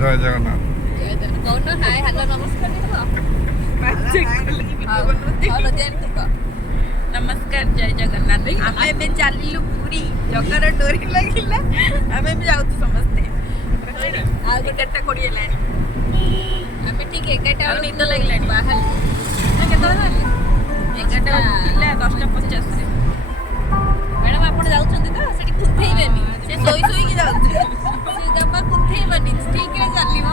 ଜୟ ଜଗନ୍ନାଥ। କହୁନ ହାय ହ୍ୟାଲୋ ନମସ୍କାର ନମସ୍କାର ଜୟ ଜଗନ୍ନାଥ। ଆମେ ଏବେ ଚାଲିଲୁ ପୁରୀ, ଜଗାର ଡୋରି ଲାଗିଲା। ଆମେ ଏବେ ଯାଉଛୁ ସମସ୍ତେ। ଆଉ ଏଗାରଟା କୋଡ଼ିଏ ହେଲାଣି। ଆମେ ଠିକ 11ଟା ଆଉ ନିଦ ଲାଗିଲାଣି। ବାହାରିଲୁ। କେତେବେଳେ ବାହାରିଲେ? 11ଟା ଥିଲା 10:50ରେ। ମ୍ୟାଡ଼ାମ ଆପଣ ଯାଉଛନ୍ତି ତ ସେଠି କୁନ୍ଥେଇବେନି। ସେ ଶୋଇ ଶୋଇକି ଯାଉଛି। ସେ ଜମା କୁନ୍ଥେଇବନି, ଠିକରେ ଚାଲିବ।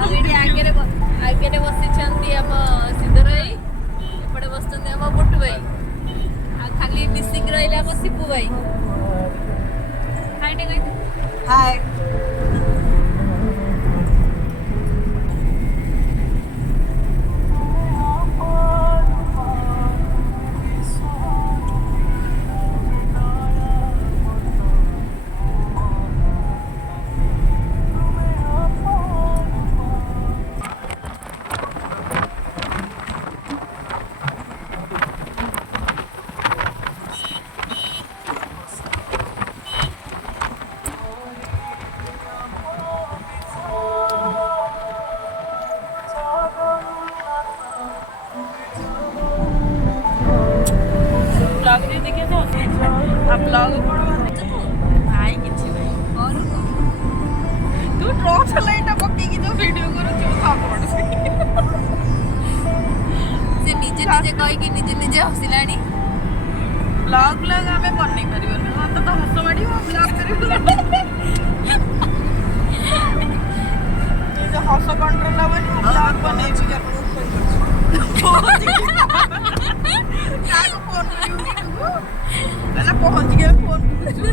ଆଉ ଏଠି ଆଗରେ ବସିଛନ୍ତି ଆମ ସିଦ୍ଧର ଭାଇ, ଏପଟେ ବସିଛନ୍ତି ଆମ ବୁଟୁ ଭାଇ, ଆଉ ଖାଲି ମିଶିକି ରହିଲେ ଆମ ଶିବୁ ଭାଇ। ହାଇଟେ କହିଥିଲି ହାଏ। ବ୍ଲଗ ଦେଖିବା ତ ଆଉ ବ୍ଲଗ କଣ ଭାଇ କିଛି ନାହିଁ। ତୁ ଟର୍ଚ୍ଚ ଲାଇଟ୍ ପକେଇକି ଯୋଉ ଭିଡିଓ କରୁଛୁ ସେ ନିଜେ ନିଜେ କହିକି ନିଜେ ନିଜେ ହସିଲାଣି। ବ୍ଲଗ ଆମେ ବନେଇ ପାରିବନି, ମତେ ତ ହସ ମାଡ଼ିବ। ବ୍ଲଗ କରିବୁ ଯୋଉ ହସ କଣ୍ଟ୍ରୋଲ ହବନି, ବ୍ଲଗ ବନେଇବି। କାହାକୁ ଫୋନ କରିବୁ କି ତୁ? କହିଲା ପହଞ୍ଚିକି ଆମେ ଫୋନ କରୁଛୁ।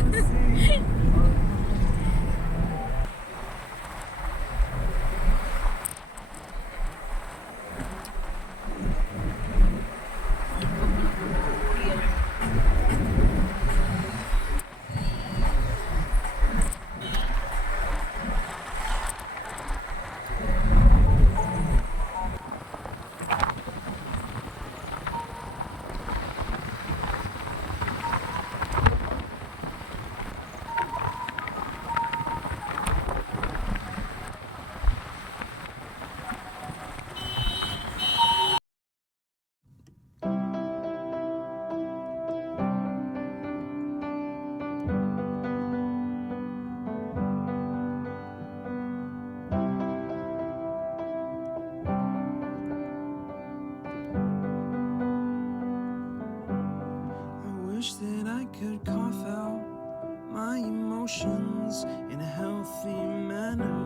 Wish that I could cough out my emotions in a healthy manner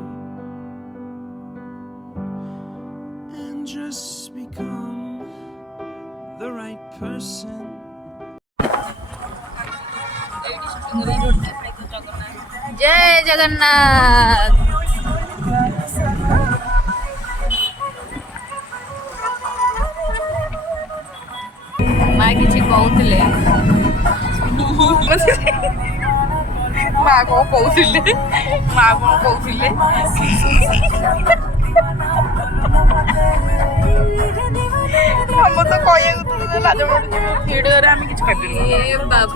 and just become the right person. ଜୟ ଜଗନ୍ନାଥ। ମା କିଛି କହୁଥିଲେ। ମା କଣ କହୁଥିଲେ? ଆମ ତ କହିବାକୁ ଲାଜ ମାଡୁଛି। ଭିଡିଓରେ ଆମେ କିଛି କହିପାରିବୁ। ଏ ବାବୁ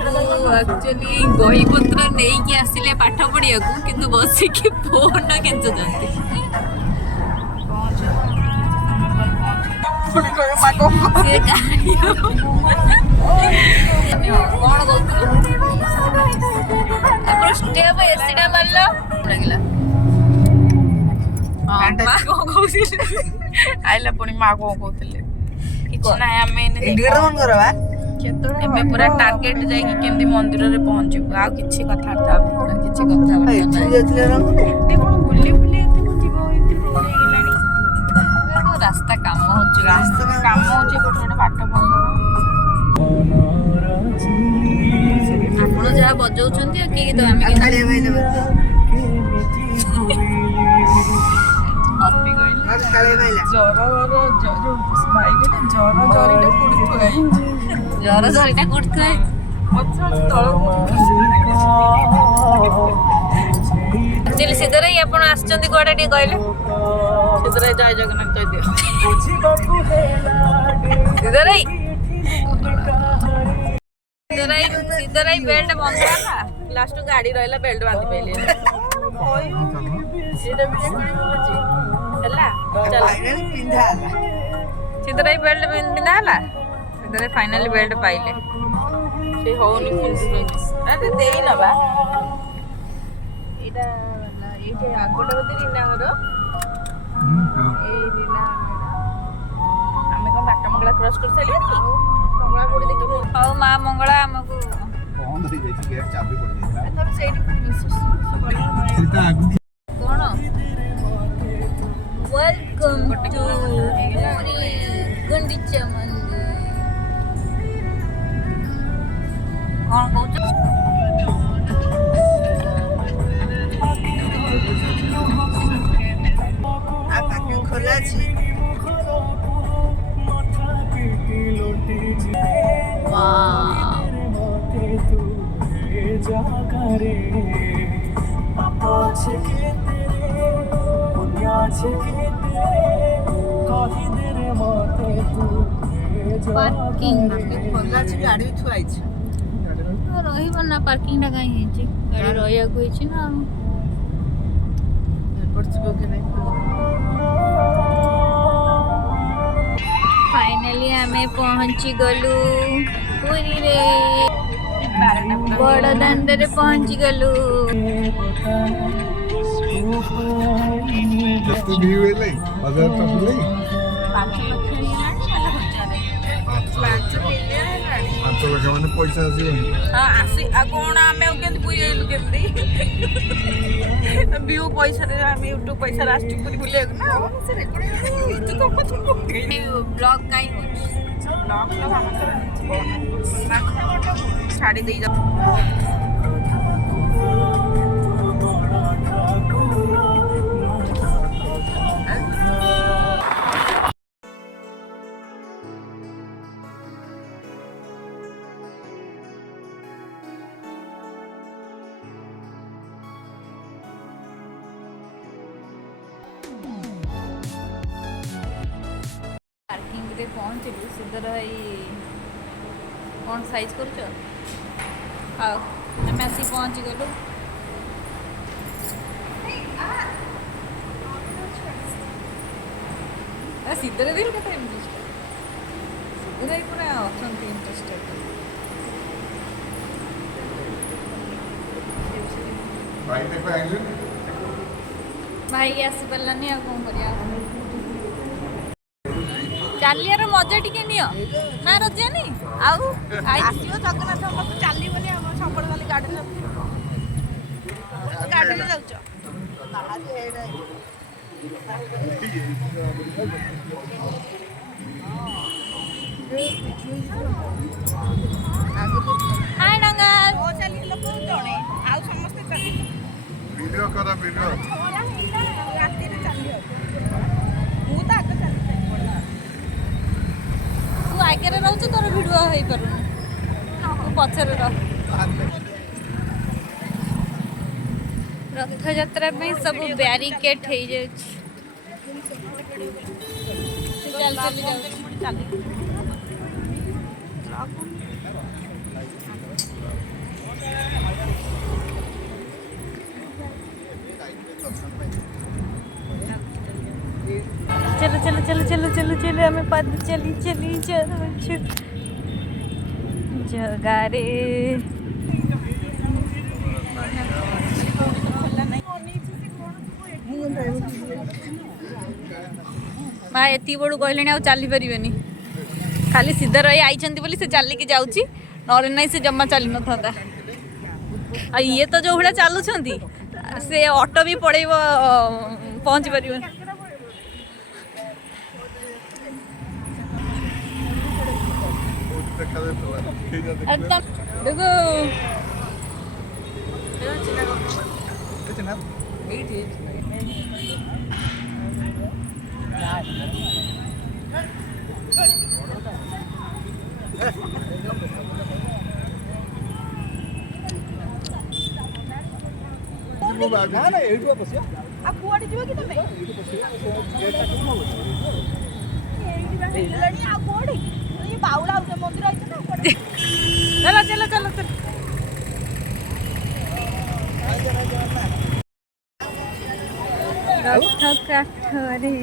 ଆକ୍ଚୁଆଲି ବହିପତ୍ର ନେଇକି ଆସିଲେ ପାଠ ପଢିବାକୁ, କିନ୍ତୁ ବସିକି ଫୋନ କେଞ୍ଚୁଛନ୍ତି। ପୁଣି କହିବ ମା କଣ ସେ କଣ କହୁଥିଲୁ? ଆପଣ ଷ୍ଟେପ ଏସିଟା ମାରିଲ ଲାଗିଲା। ମା କଣ କହୁଥିଲେ? ଆଇଲା ପୁଣି ମା କଣ କହୁଥିଲେ? କିଛି ନାହିଁ, ଆମେ ଏବେ ପୁରା ଟାର୍ଗେଟ ଯାଇକି କେମିତି ମନ୍ଦିରରେ ପହଞ୍ଚିବୁ, ଆଉ କିଛି କଥାବାର୍ତ୍ତା ହବନି। କିଛି କଥାବାର୍ତ୍ତା ନାହିଁ। ଏତେ କଣ ବୁଲି ବୁଲି ଏତେ କଣ ଯିବ? ଏମିତି ରୋଡ ହେଇଗଲାଣି। ରାସ୍ତା କାମ ହଉଛି, କାମ ହଉଛି, ଗୋଟେ ଗୋଟେ ବାଟ ବନ୍ଦ। ଆପଣ ଯାହା ବଜଉଛନ୍ତି ଆଉ କିଏ ତ ଆମେ ଜର ଜରିଟା କୋଉଠି ଆକ୍ଚୁଆଲି ସିଦ୍ଧର ଭାଇ ଆପଣ ଆସିଛନ୍ତି କୁଆଡେ ଟିକେ କହିଲେ? ସିଦ୍ଧର ଭାଇ ଜୟ ଜଗନ୍ନାଥ କହିଦିଅ। ସିଦ୍ଧର ଭାଇ ବେଲ୍ଟ ବନ୍ଦ ହେଲା, ଲାଷ୍ଟ ଗାଡି ରହିଲା, ବେଲ୍ଟ ବାନ୍ଧି ପାଇଲେ। ଏଇଟା ବି ରେକର୍ଡିଂ ହଉଛି ହେଲା ଚାଲ ଫାଇନାଲି ପିନ୍ଧା ହେଲା। ସିଧରେ ବେଲ୍ଟ ପିନ୍ଧା ହେଲା ସିଧରେ ଫାଇନାଲି ବେଲ୍ଟ ପାଇଲେ ସେ ହଉନି ପିନ୍ଧୁଛନ୍ତି ଆରେ ଦେଇ ନବା ଏଇଟା ଏଇଠି ଆଗଟା ବୋଧେ ରୀନାଙ୍କର ଏଇ ରୀନା ଆମେ କଣ ବାଟ ମଙ୍ଗଳା କ୍ରସ୍ କରି ସାରିଲେଣି ମଙ୍ଗଳା କୋଉଠି ଦେଖିବୁ ହଉ ମା ମଙ୍ଗଳା ଆମକୁ ବନ୍ଦ ହେଇଯାଇଛି ଗେଟ୍ ଚାବି ପଡ଼ିଯାଇଥିଲା। ତମେ ସେଇଠି ସେଇଟା ଆଗକୁ କଣ Welcome to Puri Gundicha Mandir. କଣ କହୁଛ ଆଉ ତାକୁ ଖୋଲା ଅଛି। Wow. Parking. ଖୋଲା ଅଛି ଗାଡ଼ି ବି ଥୁଆ ହେଇଛି। ରହିବ ନା ପାର୍କିଂ ଟା କାହିଁ ହେଇଛି ଗାଡ଼ି ରହିବାକୁ ହେଇଛି ନା ଆଉ ଏପଟ ଯିବ କି ନାହିଁ फाइनली आमे पहुंची गलु पुरी रे बड़ दांडरे पहुंची गलु କେତେ ଭିଉ ହେଲେ 1000 ଟଙ୍କା ହେଲେ 5 ଲକ୍ଷ ହେଇଗଲାଣି ନହେଲେ ହଜାରେ 5 ମିଲିୟନ ହେଲାଣି 5 ଲକ୍ଷ ମାନେ ପଇସା ଆସିବନି। ହଁ ଆସି ଆଉ କଣ ଆମେ ଆଉ କେମିତି ପୁରୀ ଯାଇଲୁ କେମିତି ଭିଉ ପଇସାରେ ଆମେ ୟୁଟ୍ୟୁବ ପଇସାରେ ଆସିଛୁ ପୁରୀ ବୁଲିବାକୁ ନା ସେ ରେକର୍ଡିଂ ब्लॉग काई होची ଛାଡ଼ି ଦେଇ ଯାଉ पार्किंग रे पहुंचलु सिद्धर भाई कौन साइज करुच हाँ आम आसी पहुँची गलु सिद्धर दिल के सिद्धर भाई पूरा अच्छा इंटरेस्टेड ଭାଇ ଦେଖ ଆଇଲୁ भाई आसी पारानी आ कौन कर ଚାଲିବାର ମଜା ଟିକେ ନିଅ ନା ରଜାନି ଆଉ ଆସିବ ଜଗନ୍ନାଥଙ୍କ ପାଖକୁ ଚାଲିବନି ଆମ ସବୁବେଳେ ଖାଲି ଗାଡ଼ିରେ ଗାଡ଼ିରେ ଯାଉଛ ହାଇ ଡଙ୍ଗା ମୋ ଚାଲିକି ଲୋକ ଜଣେ ଆଉ ସମସ୍ତେ ଚାଲିଲେ ଭିଡ଼ିଓ କର ଭିଡ଼ିଓ ରାତିରେ ଚାଲିବ ମୁଁ ତ ଆଗ ଚାଲି ତୁ ଆଗରେ ରହୁଛୁ ତୋର ଭିଡ଼ିଓ ହେଇପାରୁନି ତୁ ପଛରେ ରହ ରଥଯାତ୍ରା ପାଇଁ ସବୁ ବ୍ୟାରିକେଡ୍ ହେଇଯାଉଛି ଚାଲି ଚାଲି ଯାଉଛି चलो चलो चलो चलो चलो चलो हमें पद चली चली चलो जगा रे माँ एति बड़ू कहले आ चली पारे खाली सीधा रही आई बोली से चलिकी जाऊँगी नरे ना से जमा चली न था ये तो जो भाया चलुँच से ऑटो भी पड़े पहुँची पार देखो ନା ଏଇଠୁ ବସିବା ଆଉ କୁଆଡ଼େ ଯିବ କି ତମେ ହେଲାଣି ଆଉ କୁଆଡ଼େ ଏ ବାଉଳା ଆଉ ମନ୍ଦିର ଅଛି ନା କୁଆଡ଼େ चलो चलो चलो चलो ରଥ କାଠରେ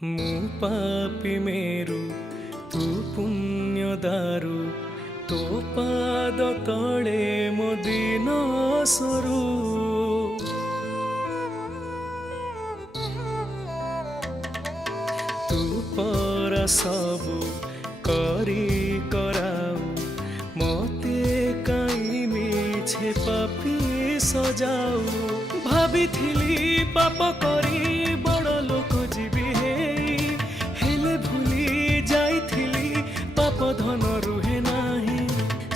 ମୁଁ ପାପି ମେରୁ ତୁ ପୁଣ୍ୟ ଦାରୁ ତୋ ପାଦ ତଳେ ମୋ ଦିନ ସରୁ ତୁ ପରା ସବୁ କରି କରାଉ ମତେ କାଇଁ ମିଛେ ପାପି ସଜାଉ ଭାବିଥିଲି ପାପ କରି ବଡ଼ ଲୋକ ଯିବି ହେଲେ ଭୁଲି ଯାଇଥିଲି ପାପ ଧନ ରୁହେ ନାହିଁ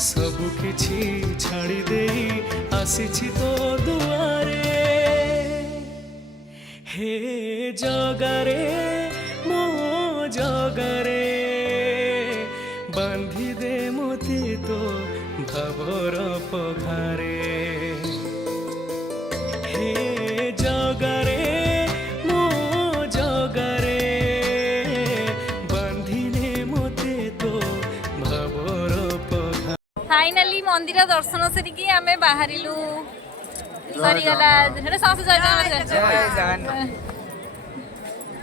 ସବୁ କିଛି ଛାଡ଼ି ଦେଇ ଆସିଛି ତୋ ଦୁଆରେ ହେ ଜଗାରେ ମୋ ଜଗାରେ ବାନ୍ଧି ଦେ ମୋତେ ତୋ ଭାବର ପଘାରେ ହେ ଜଗାରେ ମୋ ଜଗାରେ ବାନ୍ଧିନେ ମୋତେ ତୋ ଭାବର ପଘା फाइनाली मंदिर दर्शन सरिकी आमे बाहरिलु सरीगला हेरे सासु जय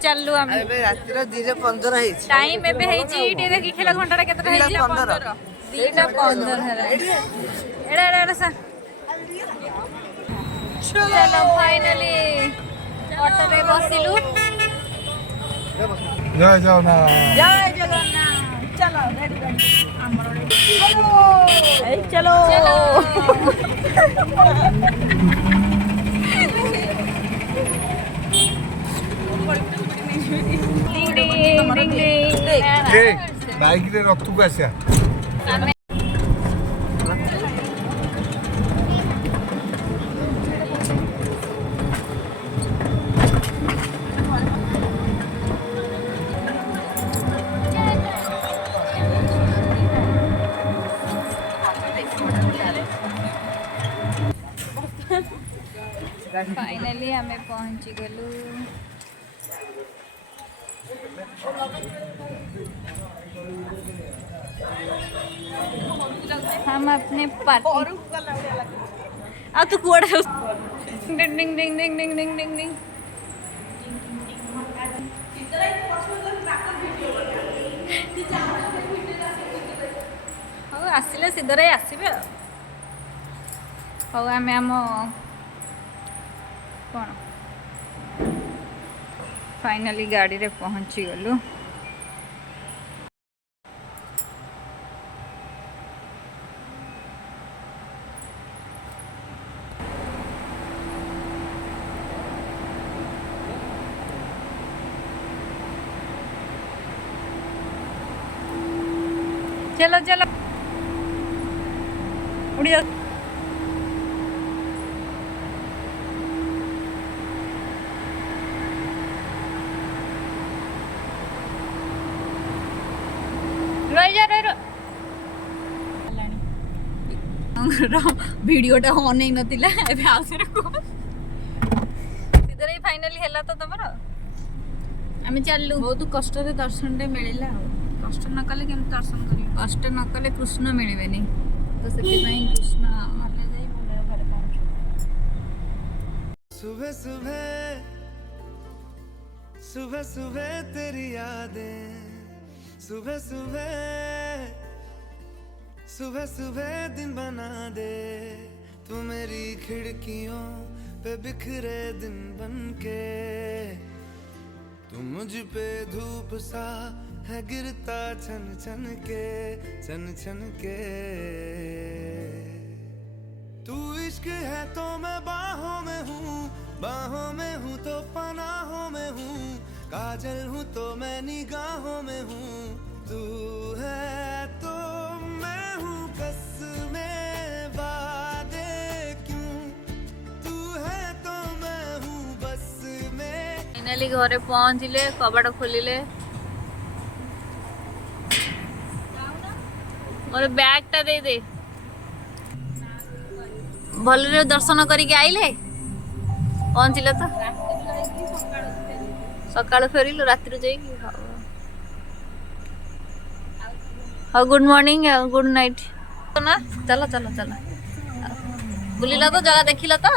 चलु आमे ଏବେ ରାତିର 2:15 ହେଇଛି टाइम एबे हेची टी देखि खेला घंटा केतरा हेची 2:15 हेला एडा एडा एडा सा चलो फाइनाली ऑटो रे बसिलु जय जगन्नाथ जय जगन्नाथ चलो रेडी रेडी हमरो रेडी चलो डिंग डिंग डिंग डिंग ए बाइक रे रथ को आसिया फाइनाली हमें पहुंची गलु हम अपने पार्टी आ तू कुआड़े डिंग डिंग डिंग डिंग डिंग डिंग डिंग डिंग हौ आसिले सिधरे आसीबे हौ आमे आम कौन फाइनाली गाड़ी रे पहुंची गलु चलो चलो उड़ी जाओ भिडियोटा ऑन ही नथिला एबे आउसरे को सिधरे फाइनली हैला तो तमर आमे चललु बहुत कष्ट रे दर्शन रे मिलिला कष्ट न कले केम दर्शन करियो कष्ट न कले कृष्ण मिलिबेनी तो सेति पई कृष्ण आले जाई बोले घरे पहुंचो सुबह सुबह सुबह सुबह तेरी यादें सुबह सुबह सुबह सुबह दिन बना दे तू मेरी खिड़कियों पे बिखरे दिन बनके तू मुझ पे धूप सा है गिरता छन छन के है तो मैं बाहों में हूँ तो पनाहों में हूँ, काजल हूँ तो मैं निगाहों में हूँ, तू है तो मैं हूँ कसमें वादे क्यों, तू है तो मैं हूँ बस में। फाइनाली घरे पहुंचले, कबाड़ खोलिले, मोर बैग टा दे दे। भलरे दर्शन करके आइले, पहुंचले तो सकाळ फेरिलु रात्रि जाइकी। हाँ गुड मॉर्निंग गुड नाइट ना, चलो चलो चलो बुलिल तो जगह देखिल तो।